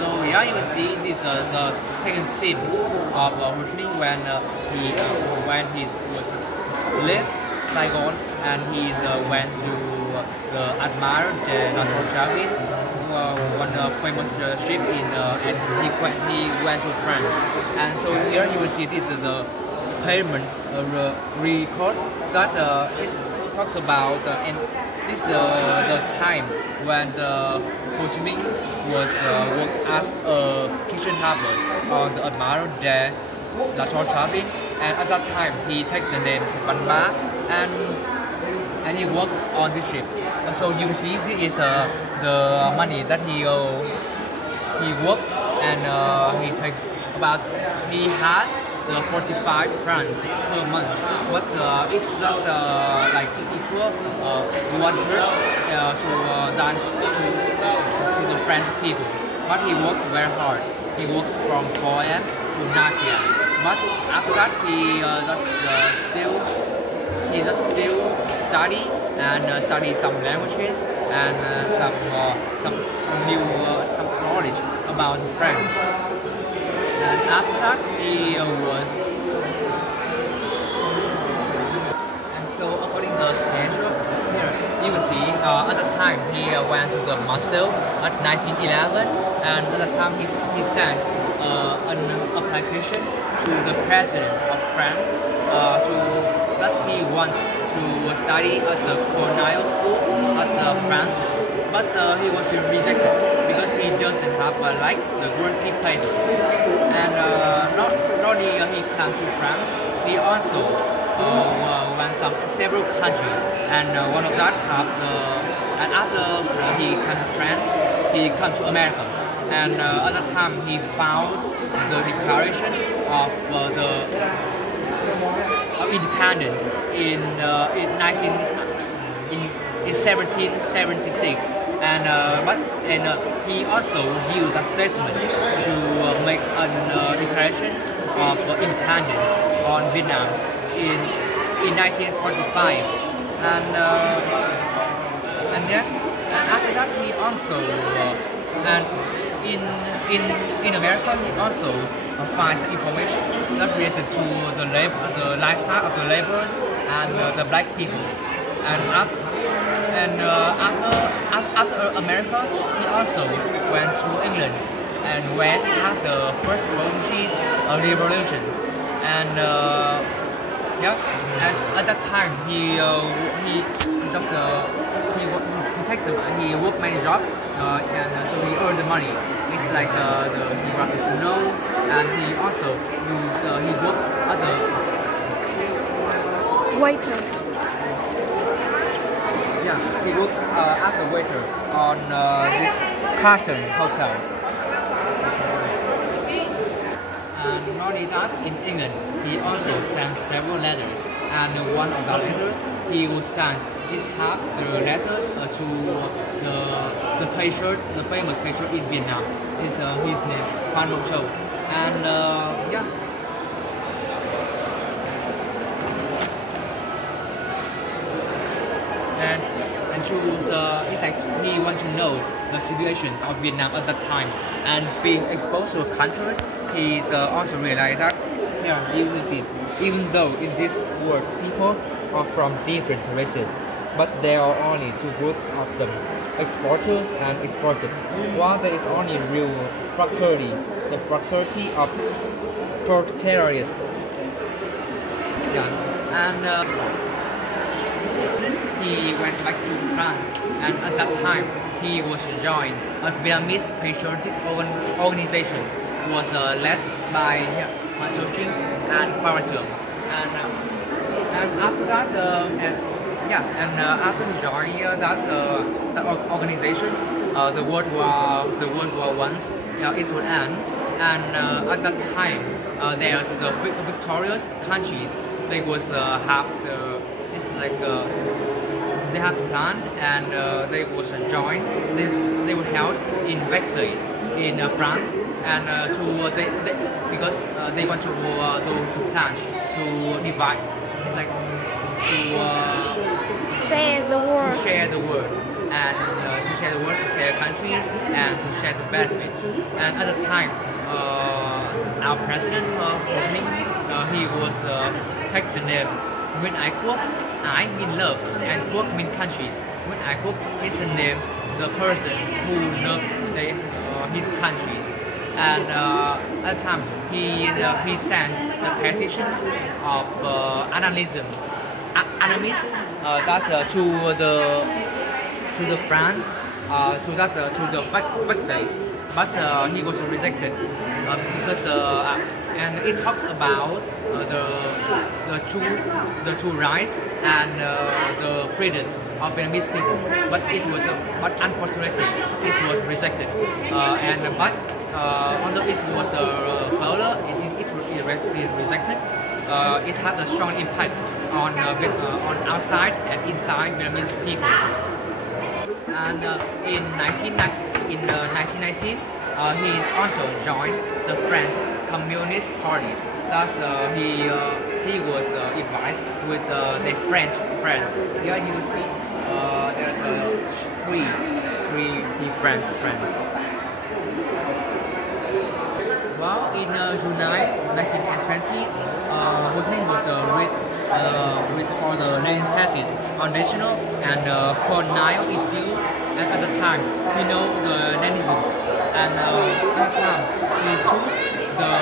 So yeah, you can see this the second theme of Ho Chi Minh when he was left Saigon and he went to the Admiral de La Tour one famous ship and he went to France. And so here you will see this is a payment record that it talks about and this the time when Ho Chi Minh was worked as a kitchen helper on the Admiral de La Tour and at that time he took the name Van Ba and he worked on this ship. And so you see this is the money that he worked and he takes about he has the 45 francs per month, but it's just like equal one third to the French people. But he worked very hard. He works from 4 a.m. to 9 p.m. But after that he just still study and study some languages and some new some knowledge about French. And after that he was and so according to the schedule here you can see at the time he went to the Marseille at 1911 and at the time he sent an application to the president of France that he wanted to study at the Cornell School at France, but he was rejected because he doesn't have like the guarantee papers. And not only he came to France, he also went several countries, and one of that and after he came to France, he came to America. And at that time he found the declaration of the independence in 1776, and he also used a statement to make a declaration of independence on Vietnam in 1945, and after that he also and in America he also finds information that related to the lifestyle of the laborers and the black people. And after America, he also went to England and where it has the first Portuguese revolutions. And yeah, and at that time he worked many jobs and so he earned the money. It's like he rubbed the snow, and he also he worked at the waiter. Yeah, he worked as a waiter on these Carlton hotels. And not only that, in England, he also sent several letters, and one of the letters he will send the letters to the patriot, the famous patriot in Vietnam. Is his name, Phan Bội Châu, and yeah. And choose it's like he wants to know the situations of Vietnam at that time, and being exposed to countries, he's also realized that yeah, you will see, even though in this world people are from different races, but there are only two groups of them, exporters and exported. While there is only real fraternity, the fraternity of proletariat. Yes, and he went back to France, and at that time he was joined a Vietnamese patriotic organization was led by Phan Châu Trinh and Phan Văn Chương, and after that after joining that organizations, the World War I it would end, and at that time there's the victorious countries. They was have it's like they have planned, and they was joined. They were held in Versailles in France, and because they want to plan to divide. It's like to share the world. To share the world. and to share the world, to share countries, and to share the benefits. And at the time, our president Hồ Chí Minh, he was take the name Nguyễn Ái Quốc. Ái mean loves and Quốc mean countries. Nguyễn Ái Quốc is named the person who loved his countries. And at the time, he sent the petition of animism that to the France, to the vaccines, but he was rejected because and it talks about the true rights and the freedoms of Vietnamese people, but but unfortunately it was rejected. Although it was a failure, it rejected. It had a strong impact on outside and inside Vietnamese people. And in 1919, he also joined the French Communist parties. That he was invited with the French friends. Here you see there's three different friends. Well, in July 1920, Hồ Chí Minh was with for the land taxes on national and colonial issues. And at the time, we know the Leninism, and at the time he chose the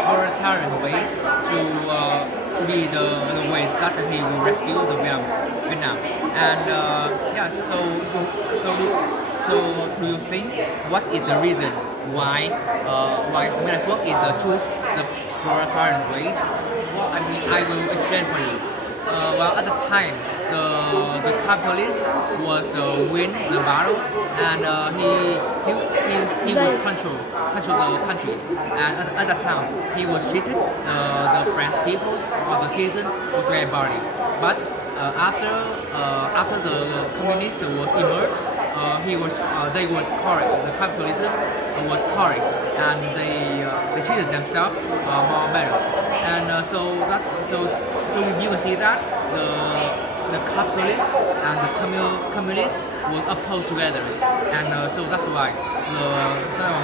authoritarian ways to be the ways that he will rescue the Vietnam. And so do you think what is the reason why Nguyễn Ái Quốc choose the authoritarian ways? Well, I mean, I will explain for you. Well, at the time, the capitalist was win the battles, and he was control the countries. And at the time, he was treated the French people or the citizens very badly. But after the communists was emerged, they was correct. The capitalism was correct, and they treated themselves more better. And so you will see that the capitalist and the communist was opposed together, and so that's why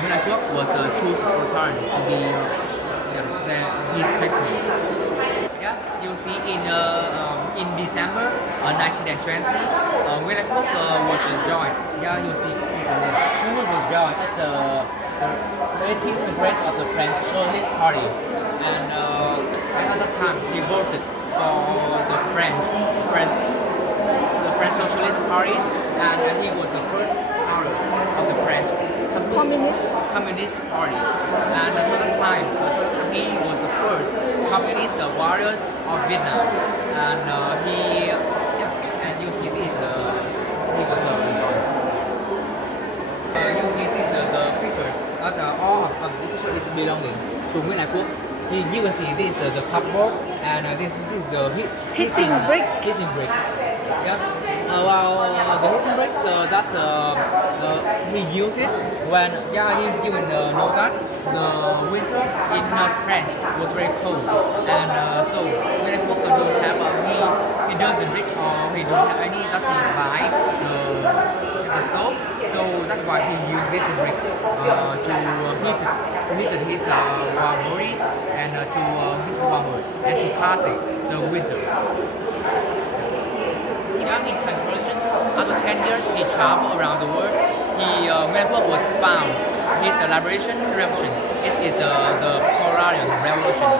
Nguyễn Ái Quốc was choose authoritarian to be his textbook. Yeah, you'll see in December 1920, Nguyễn Ái Quốc was joined. Yeah, you'll see his name. He was joined at the 18th Congress of the French Socialist Parties, and at the time he voted for the French Socialist Parties, and he was the first founders of the French Communist Parties. And at the time, he was the first communist warriors of Vietnam. And and you see this, he was joined. You see this, the pictures that all of the picture is belonging to Nguyễn Ái Quốc. You can see this, the cupboard, and this is the hitching bricks. Yeah. The hitching bricks, that's he uses when he even know that the winter in France was very cold, and so when I work don't have he doesn't reach or he don't have any, that he buy the stove. So that's why he used this brick to heat his warm bodies and to his warmer and to pass the winter. In conclusion, after 10 years he traveled around the world. Nguyễn Ái Quốc was found. His revolution is the Korean Revolution.